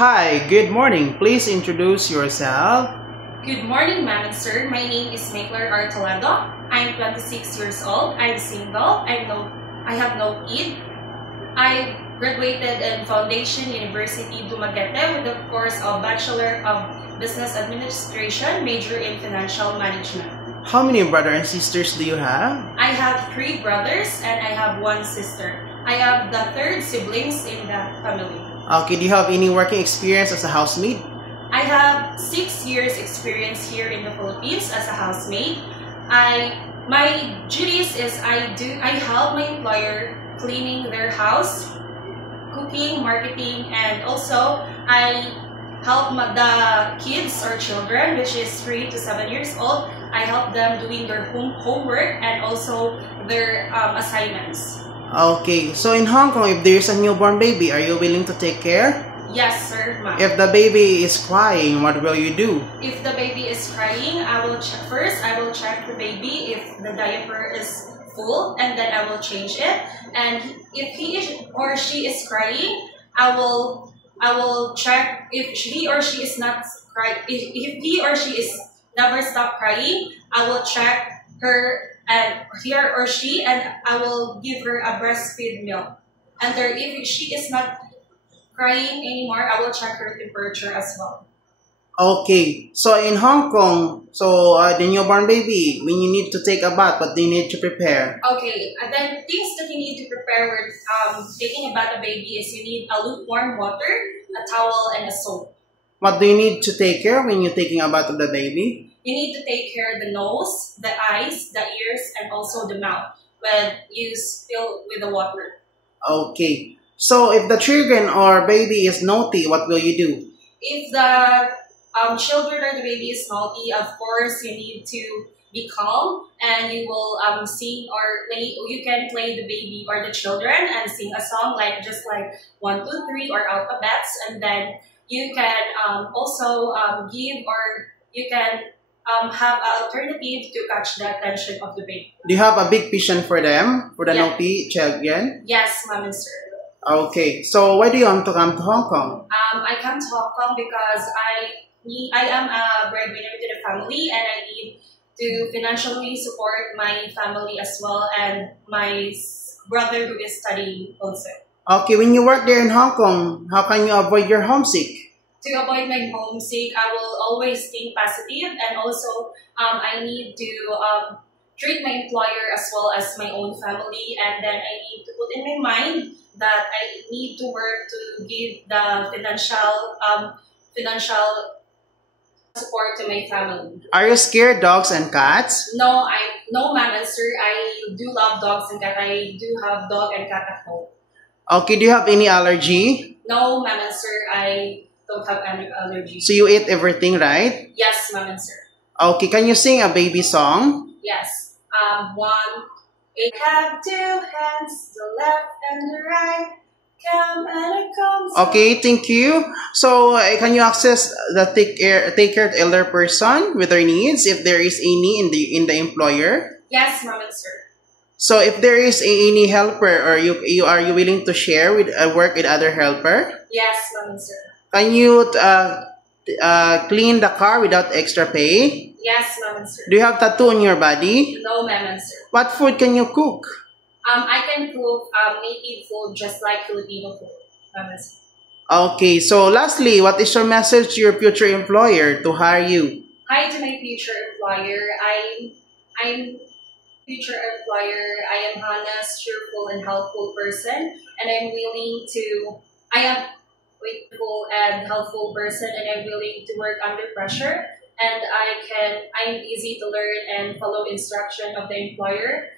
Hi, good morning. Please introduce yourself. Good morning, ma'am and sir. My name is Maykler Artolado. I'm 26 years old. I'm single. I have no kid. I graduated in Foundation University Dumaguete with the course of Bachelor of Business Administration, major in Financial Management. How many brothers and sisters do you have? I have 3 brothers and I have 1 sister. I am the 3rd siblings in the family. Okay, do you have any working experience as a housemaid? I have 6 years experience here in the Philippines as a housemaid. My duties is I help my employer cleaning their house, cooking, marketing, and also I help the kids or children, which is 3 to 7 years old. I help them doing their homework and also their assignments. Okay, so in Hong Kong, if there's a newborn baby, are you willing to take care? Yes, sir, ma'am. If the baby is crying, what will you do? If the baby is crying, I will check the baby if the diaper is full, and then I will change it. And if he or she is crying, I will check if he or she is not crying. If he or she is never stop crying, I will check her and here or she, and I will give her a breastfeed milk. And there, if she is not crying anymore, I will check her temperature as well. Okay, so in Hong Kong, the newborn baby, when you need to take a bath, what do you need to prepare? Okay, and then things that you need to prepare with taking a bath of baby is you need a lukewarm water, a towel, and a soap. What do you need to take care when you're taking a bath of the baby? You need to take care of the nose, the eyes, the ears, and also the mouth when you fill with the water. Okay, so if the children or baby is naughty, what will you do? If the children or the baby is naughty, of course you need to be calm, and you will sing or play. You can play the baby or the children and sing a song like 1, 2, 3 or alphabets, and then you can also give, or you can have an alternative to catch the attention of the baby. Do you have a big vision for them, for the naughty children? Yes, ma'am and sir. Okay, so why do you want to come to Hong Kong? I come to Hong Kong because I am a breadwinner to the family, and I need to financially support my family as well, and my brother who is studying also. Okay, when you work there in Hong Kong, how can you avoid your homesick? To avoid my homesick, I will always think positive, and also I need to treat my employer as well as my own family, and then I need to put in my mind that I need to work to give the financial support to my family. Are you scared dogs and cats? No, ma'am and sir. I do love dogs and cats. I do have dog and cat at home. Okay, do you have any allergy? No, ma'am and sir. I don't have any allergies. So you eat everything, right? Yes, ma'am and sir. Okay, can you sing a baby song? Yes. 1. I have 2 hands, the left and the right. Come and it comes. Okay, thank you. So, can you access the take care of the elder person with their needs if there is any in the employer? Yes, ma'am and sir. So, if there is any helper, or are you willing to share with work with other helper? Yes, ma'am and sir. Can you clean the car without extra pay? Yes, ma'am and sir. Do you have tattoo on your body? No, ma'am and sir. What food can you cook? I can cook native food just like Filipino food, ma'am and sir. Okay, so lastly, what is your message to your future employer to hire you? Hi to my future employer. I'm future employer. I am honest, cheerful, and helpful person, and I am grateful and helpful person, and I'm willing to work under pressure, and I'm easy to learn and follow instruction of the employer.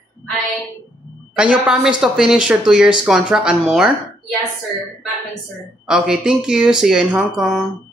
Can you promise to finish your 2 years contract and more? Yes, sir. Ma'am and sir. Okay, thank you. See you in Hong Kong.